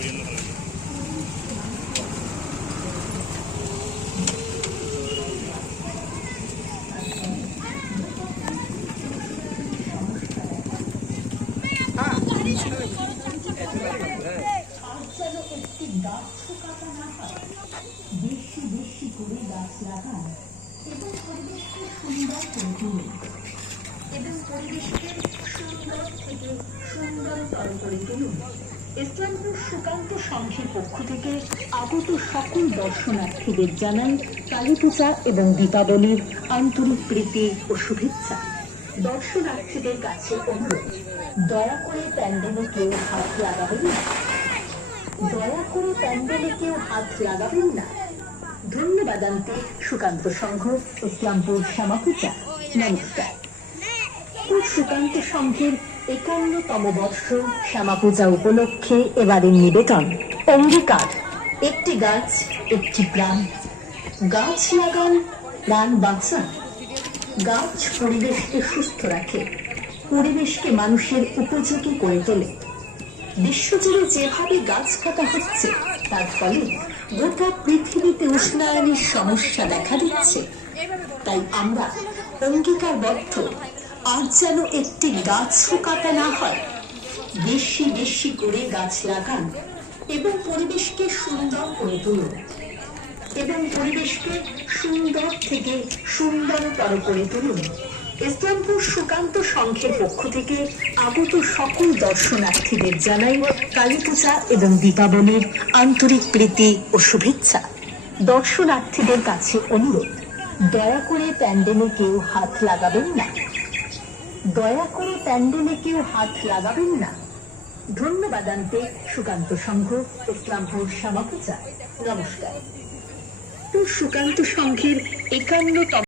বেশি বেশি করে গাছ লাগান এবং পরিবেশকে সুন্দর করে তুলুন এবং পরিবেশকে সুন্দর থেকে সুন্দরতর করে তুলুন। ইসলামপুর সুকান্ত সংঘের পক্ষ থেকে আগত সকল দর্শনার্থীদের জানাই কালী পূজা এবং দীপাবলির আন্তরিক প্রীতি ও শুভেচ্ছা। দর্শনার্থীদের কাছে অনুরোধ, দয়া করে প্যান্ডেলে কেউ হাত লাগাবেন না, দয়া করে প্যান্ডেলে কেউ হাত লাগাবেন না। ধন্যবাদ আনতে সুকান্ত সংঘ, ইসলামপুর শ্যামাপূজা। নমস্কার। সুকান্ত সংঘের ৫১তম বর্ষ শ্যামাপূজা উপলক্ষে এবারের নিবেদন অঙ্গীকার, একটি গাছ একটি প্রাণ। গাছ লাগান, প্রাণ বাঁচান। গাছ পরিবেশকে সুস্থ রাখে, পরিবেশকে মানুষের উপযোগী করে তোলে। বিশ্বজুড়ে যেভাবে গাছ কাটা হচ্ছে তার ফলে গোটা পৃথিবীতে উষ্ণায়নের সমস্যা দেখা দিচ্ছে। তাই আমরা অঙ্গীকারবদ্ধ, আজ যেন একটি গাছও কাটা না হয়। বেশি বেশি করে গাছ লাগান এবং পরিবেশকে সুন্দর করে তুলুন এবং পরিবেশকে সুন্দর থেকে সুন্দরতর করে তুলুন। ইসলামপুর সুকান্ত সংঘের পক্ষ থেকে আগত সকল দর্শনার্থীদের জানাই কালী পূজা এবং দীপাবলির আন্তরিক প্রীতি ও শুভেচ্ছা। দর্শনার্থীদের কাছে অনুরোধ, দয়া করে প্যান্ডেলে কেউ হাত লাগাবেন না, দয়া করে প্যান্ডেলে কেউ হাত লাগাবেন না। ধন্যবাদ আনতে সুকান্ত সংঘ, ইসলামপুর শ্যামাপূজা। নমস্কার। সুকান্ত সংঘের ৫১তম